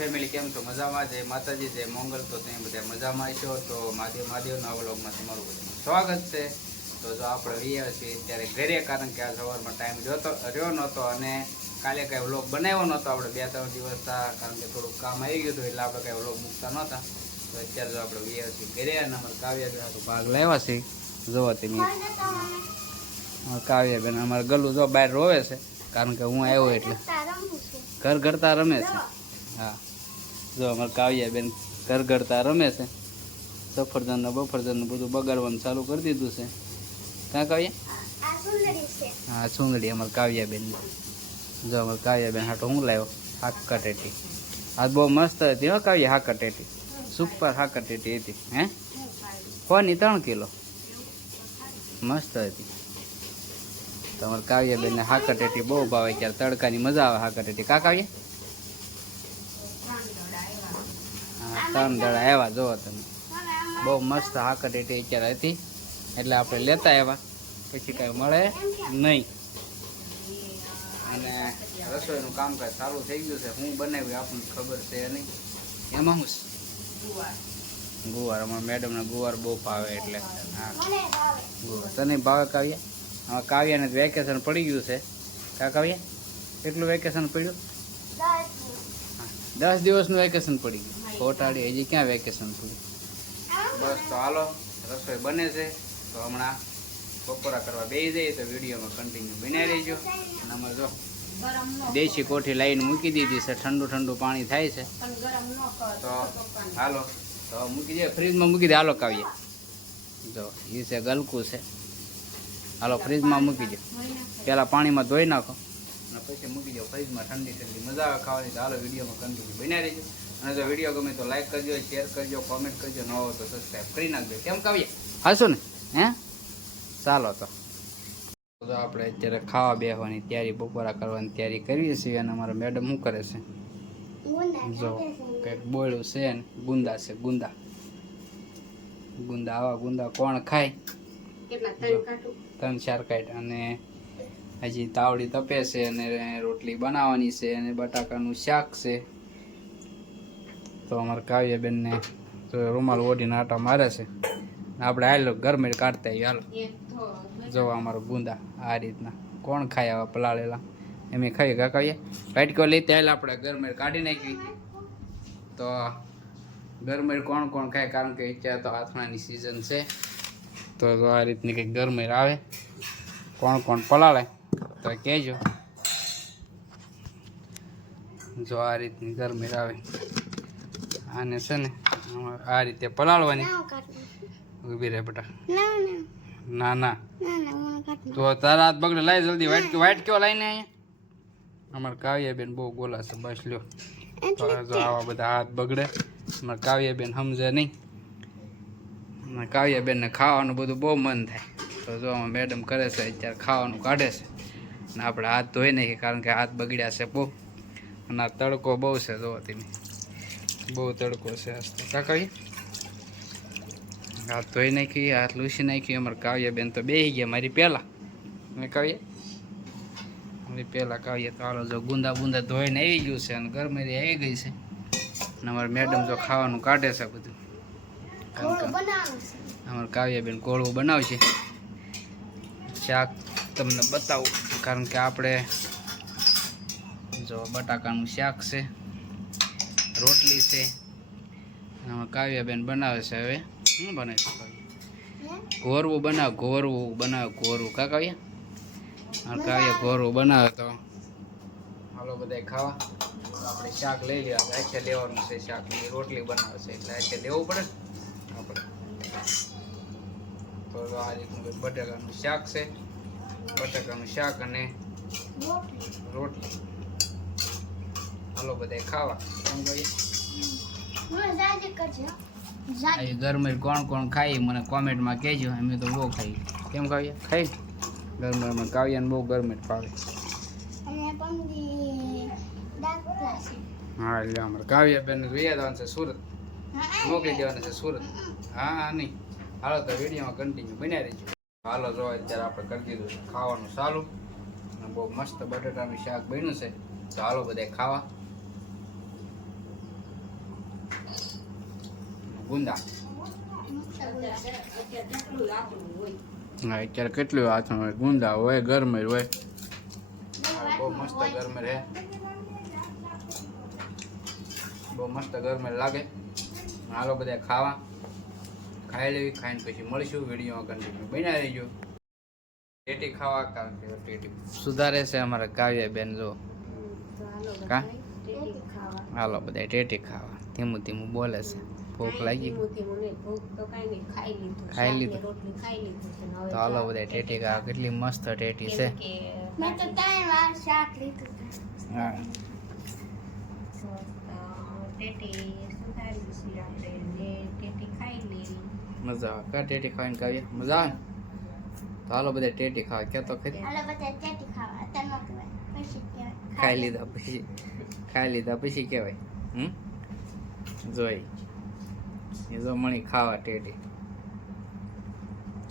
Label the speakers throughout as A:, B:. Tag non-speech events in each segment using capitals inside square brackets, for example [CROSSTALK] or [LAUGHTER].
A: Family કેમ છો? મજામાં જય માતાજી જય મંગલ તો તમે બધા મજામાં છો? તો મહાદેવ મહાદેવના વ્લોગમાં તમારું બધું સ્વાગત છે. તો જો આપણે વીએ છીએ ત્યારે ઘરે કારણ કે આ સવારમાં ટાઈમ જોતો રહ્યો નહોતો અને કાલે કાંઈ વ્લોગ બનાવ્યો નહોતો. આપણે બે ત્રણ દિવસ હતા કારણ કે થોડુંક કામ આવી ગયું હતું એટલે આપણે કાંઈ વ્લોગ મૂકતા નહોતા. તો અત્યારે જો આપણે વીએ છીએ ઘરે અને અમારે તો ભાગ લેવા છે. જોવો તમે. અમારે કાવ્યાબેન અમારે ગલું જો બહાર રોવે છે કારણ કે હું આવ્યો એટલે. ઘર ઘરતા રમે છે. હા. જો અમારે કાવ્યાબેન ઘર ઘરતા રમે છે. સફરજન ને બફરજન ને બધું બગાડવાનું ચાલુ કરી દીધું છે. ક્યાં કાવ્યા? હા સુંગડી અમારે કાવ્યાબેન. જો અમારે કાવ્યાબેન હાટો હું લાવ્યો? હાક ટેટી. આ બહુ મસ્ત હતી હો કાવ્યા હાક ટેટી. સુપર હાક ટેટી હતી હે? કોની? ત્રણ કિલો. મસ્ત હતી. તમારે કાવ્યાબેન ને હાકર ટેટી બહુ ભાવે ત્યારે તડકાની મજા આવે હાકર ટેટી. કા કાવ્ય હા ત્રણ દડા આવ્યા જોવો તમે. બહુ મસ્ત હાકટેટી અત્યારે હતી. એટલે આપણે લેતા આવ્યા. પછી કાંઈ મળે નહીં. અને રસોઈનું કામકાજ સારું થઈ ગયું છે. હું બનાવ્યું, આપણને ખબર છે નહીં. એમાં હું? ગુવાર. અમારા મેડમને ગુવાર બહુ ભાવે એટલે. હા. ગુવાર. તને ભાવે કાવ્યા? હવે કાવ્યાને વેકેશન પડી ગયું છે. કા કાવ્યા? કેટલું વેકેશન પડ્યું? દસ દિવસનું વેકેશન પડી ગયું. ખોટાડી હજી ક્યાં વેકેશન પડ્યું બસ તો હાલો રસોઈ બને છે. તો હમણાં બપોરા કરવા બેસી જઈએ તો વિડીયોમાં કન્ટિન્યુ બન્યા રહેજો. અને અમે જો દેશી કોઠી લાઈન મૂકી દીધી છે ઠંડુ ઠંડુ પાણી થાય છે. તો હાલો તો મૂકી દે ફ્રીજમાં મૂકી દે હાલો કાવ્ય. જો એ છે ગલકું છે. હાલો ફ્રીજમાં મૂકી દો. પહેલાં પાણીમાં ધોઈ નાખો. અને પછી મૂકી દો ફ્રીજમાં ઠંડી ઠંડી મજા આવે ખાવાની. તો હાલો વિડીયોમાં કન્ટિન્યુ બન્યા રહેજો. અને જો વીડિયો ગમે તો લાઈક કરજો શેર કરજો કોમેન્ટ કરજો ન હોય તો સબસ્ક્રાઈબ કરી નાખજો. કેમ કાવ્ય હાશો ને? હે? ચાલો તો. તો આપણે અત્યારે ખાવા બેસવાની તૈયારી બપોરા કરવાની તૈયારી કરીએ છીએ અને અમારા મેડમ શું કરે છે? જો કંઈક બોળ્યું છે ને ગુંદા છે ગુંદા. ગુંદા આવા ગુંદા કોણ ખાય? ત્રણ ચાર કાઢ અને હજી તાવડી તપે છે અને રોટલી બનાવવાની છે અને બટાકાનું શાક છે. તો અમારા કાવ્યાબેનને તો રૂમાલ ઓઢીને આટા મારે છે. આપણે હાલો ગરમી કાઢતા હાલો. જો અમારો ગુંદા આ રીતના. કોણ ખાય આવા પલાળેલા? એમ ખાઈએ કાકાવીએ કાટકો લેતા હાલ આપણે ગરમેર કાઢી નાખી. તો ગરમેર કોણ કોણ ખાય? કારણ કે અત્યારે તો આથણાની સિઝન છે. તો આ રીતની કંઈક ગરમેર આવે. કોણ કોણ પલાળે? તો કહેજો. જો આ રીતની ગરમેર આવે. આને છે ને આ રીતે પલાળવાની. ઊભી રહે બેટા. ના ના. તો તારા હાથ બગડે લાય જલ્દી. વાઈટ વાઈટ કયો લાઈને અહીંયા? અમારે કાવ્યાબેન બહુ ગોલા છે બસ લ્યો. જો આવા બધા હાથ બગડે. અમારે કાવ્યાબેન સમજે નહીં. અને કાવ્યાબેનને ખાવાનું બધું બહુ મન થાય. તો જો મેડમ કરે છે અત્યારે ખાવાનું કાઢે છે. અને આપણે હાથ ધોઈ નાખીએ કારણ કે હાથ બગડ્યા છે બહુ અને આ તડકો બહુ છે જો તમે. બહુ તડકો છે આજ તો. કાકા હાથ ધોઈ નાખી હાથ લૂસી નાખી અમારે કાવ્યાબેન તો બેસી ગયા મારી પહેલાં. મેં કાવ્ય? મારી પહેલાં કાવ્ય તો હાલો જો ગુંદા બુંદા ધોઈને આવી ગયું છે અને ગરમેરી આવી ગઈ છે. અને અમારે મેડમ જો ખાવાનું કાઢે છે બધું. અમારે કાવ્યાબેન કોળવું બનાવશે. શાક તમને બતાવું કારણ કે આપણે જો બટાકાનું શાક છે. રોટલી છે. આમાં કાવ્યાબેન બનાવે છે હવે. શું બને છે કાવ્ય? ઘોરવું બનાવ ઘોરવું બનાવ, ઘોરવું. કા કાવ્યા? કાવ્ય ઘોરવું બનાવે તો. હાલો બધા ખાવા. આપણે શાક લઈ લેવા આખે લેવાનું છે શાક. રોટલી બનાવે છે. એટલે આખે લેવું પડે આપણે. તો આ રીતનું બટાકાનું શાક છે. બટાકાનું શાક અને રોટલી. હાલો બધા ખાવા. ગરમેર કહીએ ગરમી કોણ કોણ ખાઈ મને કોમેન્ટમાં કહેજો અમે તો બહુ ખાઈ કેમ ખાવીએ ખાઈ ગરમીમાં કાવ્યાને બહુ ગરમી ફાવે. હા એટલે અમારે કાવ્યાબેન લઈ દેવાનું છે સુરત. મોકલી દેવાનું છે સુરત. હા હા નહીં. હાલો તો વિડીયોમાં કન્ટિન્યુ બન્યા રહીજો. હાલો જો અત્યારે આપણે કરી દીધું ખાવાનું સારું અને બહુ મસ્ત બટાટાનું શાક બન્યું છે. તો હાલો બધા ખાવા. ગુંદા. હા અત્યારે કેટલું હાથમાં હોય? ગુંદા હોય ગરમેર હોય. બહુ મસ્ત ગરમેર હે. બહુ મસ્ત ગરમેર લાગે. હાલો બધા ખાવા. ખાઈ લેવી ખાઈને પછી મળીશું વીડિયો કન્ટિન્યુ બન્યા રહીજો. ટેટી ખાવા કારણ કે ટેટી સુધારે છે અમારા કાવ્યા બેન જો કા? હાલો બધા ટેટી ખાવા. ધીમું ધીમું બોલે છે. ભૂખ લાગી. ખાઈ લીધું. તો હાલો બધા ટેટી ખાવા. કેટલી મસ્ત ટેટી છે.
B: મેં તો ત્રણ વાર શાક લીધું
A: હા. મજા આવે. કા ટેટી ખાઈને ખાવીએ મજા આવે? તો હાલો બધા ટેટી ખાવા. ક્યાં તો ખરી
B: હાલો બધા ટેટી ખાવા. અત્યારે ન કહેવાય. પછી કહેવાય.
A: ખાઈ લીધા પછી. ખાઈ લીધા પછી કહેવાય. હમ? જોઈ. એ જો મણી ખાવા ટેડી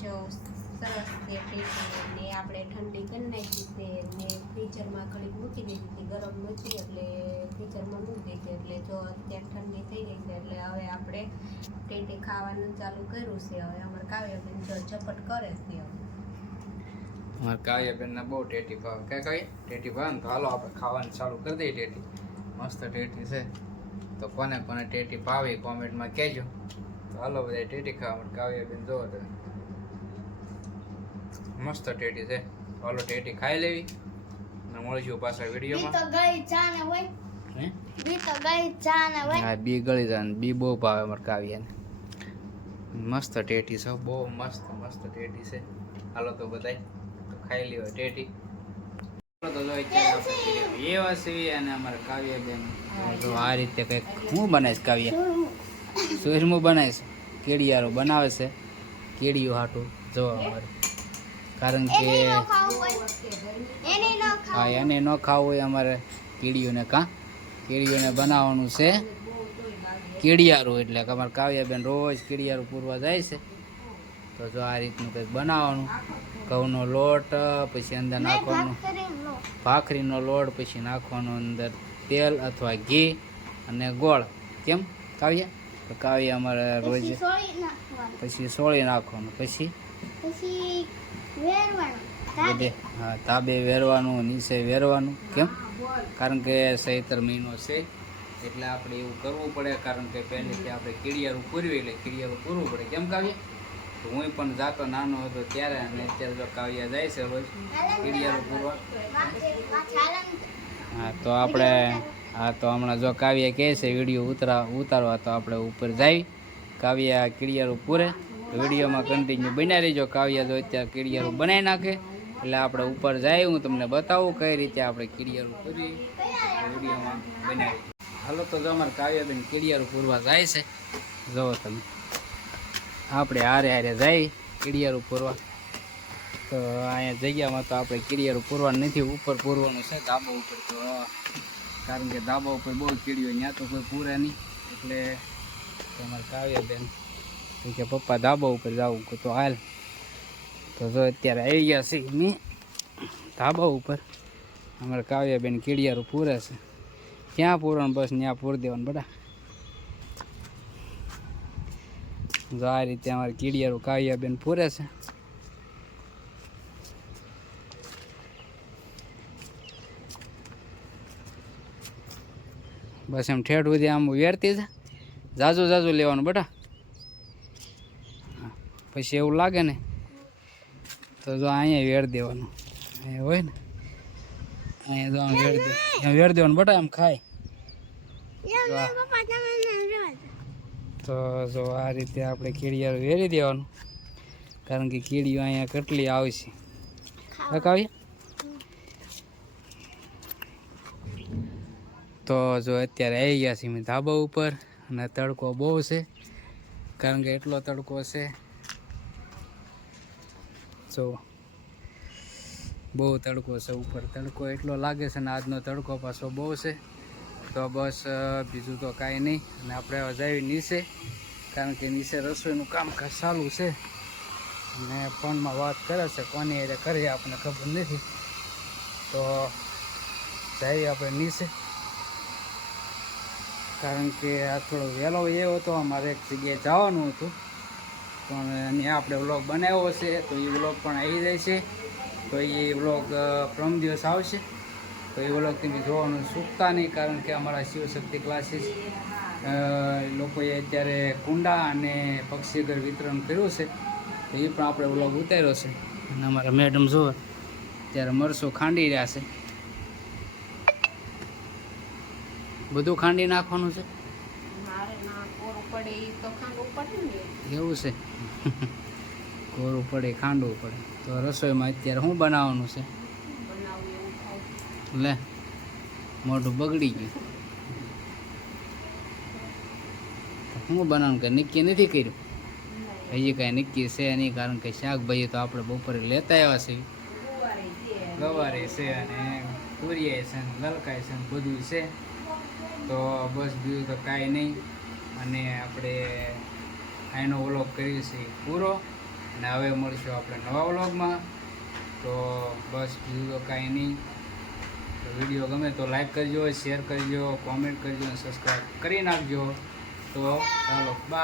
C: જો સરસ તે ટેસ્ટી આપણે ઠંડી કરી નાખી તે ને ફ્રીઝરમાં ઘડીક મૂકી દીધી હતી ગરમ નથી એટલે ફ્રીઝરમાં મૂકી દીધી એટલે જો અત્યારે ઠંડી થઈ ગઈ છે એટલે હવે આપણે ટેટી ખાવાનું ચાલુ કર્યું છે. હવે અમારે કાવ્યબેન જો ઝપટ કરે છે હવે.
A: અમારે કાવ્યાબેન ને બહુ ટેટી ભાવ. ક્યાં કઈ ટેટી ભાવ ને તો હાલો આપણે ખાવાનું ચાલુ કરી દઈએ ટેટી મસ્ત ટેટી છે. તો કોને કોને ટેટી પાવી કોમેન્ટમાં કહેજો. તો હાલો બધા ટેટી ખાવા માટે કાવ્યાબેન જોવો જો મસ્ત ટેટી છે. હાલો ટેટી ખાઈ લેવી. ને મળીશું પાછા વિડીયોમાં.
B: તો ગળી ચા હોય. બી તો ગળી ચા હોય.
A: હા બી ગળી બી બહુ ભાવે કાવ્યાને. મસ્ત ટેટી છે બહુ મસ્ત મસ્ત ટેટી છે. હાલો તો બધાય તો ખાઈ લ્યો ટેટી. તો જો અત્યારે આપણે એવા સીવી અને અમારે કાવ્યાબેન. તો આ રીતે કંઈક હું બનાવીશ કાવ્ય. સુરમું બનાવીશ. કેડિયારો બનાવે છે. કેડિયું હાટું જો અમારે કારણ કે હા એને ન ખાવું હોય અમારે કીડીઓને કાં? કેડીઓને બનાવવાનું છે કેડિયારું એટલે કે અમારે કાવ્યાબેન રોજ કેડિયારું પૂરવા જાય છે. તો જો આ રીતનું કંઈક બનાવવાનું. ઘઉંનો લોટ પછી અંદર નાખવાનો. ભાખરીનો લોટ પછી નાખવાનો અંદર તેલ અથવા ઘી અને ગોળ. કેમ? કાવ્ય? તો કાવ્ય અમારે રોજ
B: પછી સોળી નાખવાનું.
A: પછી બધે. હા તાબે વેરવાનું નીચે વેરવાનું. કેમ? કારણ કે સૈતર મહિનો છે એટલે આપણે એવું કરવું પડે. કારણ કે પહેલેથી આપણે કીડિયારું પૂરવી એટલે કીડિયારું પૂરવું પડે. કેમ કાવ્ય? તો હું પણ જાતો નાનો હતો ત્યારે અને અત્યારે જો કાવ્યા જાય છે રોજ. કીડિયારું પૂરવા. હા, તો આપણે, હા, તો હમણાં જો કાવ્ય કહે છે, વીડિયો ઉતરા, ઉતારવા, તો આપણે ઉપર જાય. કાવ્ય કિડિયારું પૂરે. વિડીયોમાં કન્ટિન્યુ બનાવી રહીજો. કાવ્ય જો અત્યારે કીડિયારું બનાવી નાખે, એટલે આપણે ઉપર જાય. હું તમને બતાવું કઈ રીતે આપણે કીડિયારું પૂરી વિડીયોમાં બનાવી હાલો, તો જો અમારે કાવ્યાબેન કિડિયારું પૂરવા જાય છે. જુઓ તમે. આપણે હારે હારે જાય કિડિયારું પૂરવા. તો અહીંયા જગ્યામાં તો આપણે કીડિયારું પૂરવાનું નથી. ઉપર પૂરવાનું છે, ધાબા ઉપર તો કારણ કે ધાબા ઉપર બહુ કીડીઓ ત્યાં તો કોઈ પૂરે નહીં. એટલે તમારે કાવ્યાબેન કે પપ્પા ધાબા ઉપર જવું તો હાલ. તો જો અત્યારે આવી ગયા છે મેં. ધાબા ઉપર. અમારે કાવ્યાબેન કીડિયારું પૂરે છે. ક્યાં પૂરવાનું? બસ ત્યાં પૂરી દેવાનું બધા જો આ રીતે અમારે કીડિયારું કાવ્યાબેન પૂરે છે. બસ એમ ઠેઠ સુધી આમ વેરતી છે. જાજુ જાજુ લેવાનું બેટા. પછી એવું લાગે ને તો જો અહીંયા વેર દેવાનું. અહીંયા હોય ને અહીંયા જો આમ વેર દે અહીંયા વેર દેવાનું બેટા એમ ખાય. તો જો આ રીતે આપણે કીડિયારું વેરી દેવાનું. કારણ કે કીડીઓ અહીંયા કેટલી આવશે. લગાવીએ તો જો અત્યારે આવી ગયા છીએ ધાબા ઉપર અને તડકો બહુ છે. કારણ કે એટલો તડકો છે. જો, બહુ તડકો છે ઉપર. તડકો એટલો લાગે છે ને આજનો તડકો પાછો બહુ છે. તો બસ બીજું તો કાંઈ નહીં. અને આપણે જાય નીચે, કારણ કે નીચે રસોઈનું કામકાજ ચાલુ છે. અને ફોનમાં વાત કરે છે, કોની હારે કરીએ આપણને ખબર નથી. તો જઈએ આપણે નીચે. કારણ કે આ થોડો વહેલો એવો હતો, અમારે એક જગ્યાએ જવાનું હતું. પણ અહીંયા આપણે વ્લોગ બનાવ્યો છે તો એ વ્લોગ પણ આવી જાય છે તો એ વ્લોગ પ્રમ દિવસ આવશે. તો એ વ્લોગ તમે જોવાનું ચૂકતા નહીં, કારણ કે અમારા શિવશક્તિ ક્લાસીસ લોકોએ અત્યારે કુંડા અને પક્ષીઘર વિતરણ કર્યું છે. તો એ પણ આપણે વ્લોગ ઉતાર્યો છે. અને અમારા મેડમ જુઓ ત્યારે મરસો ખાંડી રહ્યા છે. બધું ખાંડી નાખવાનું છે? એવું છે? [LAUGHS] કોરું પડે ખાંડવું પડે તો રસોઈમાં અત્યારે શું બનાવવાનું છે? લે મોઢું બગડી ગયું. હું બનાવવાનું? કે નક્કી નથી કર્યું? હજી કાંઈ નક્કી છે નહીં કારણ કે શાકભાજી તો આપણે બપોરે લેતા આવ્યા છીએ. ગવારે
C: છે.
A: છે અને તુરિયા છે ને લલકાય છે ને બધું છે. તો બસ બીજું તો કાંઈ નહીં. અને આપણે આનો વ્લોગ કરીએ છીએ પૂરો. અને હવે મળીશું આપણે નવા વ્લોગમાં. તો બસ બીજું તો કાંઈ નહીં. તો વીડિયો ગમે તો લાઈક કરજો, શેર કરજો, કોમેન્ટ કરજો અને સબસ્ક્રાઈબ કરી નાખજો. તો ચાલો બાય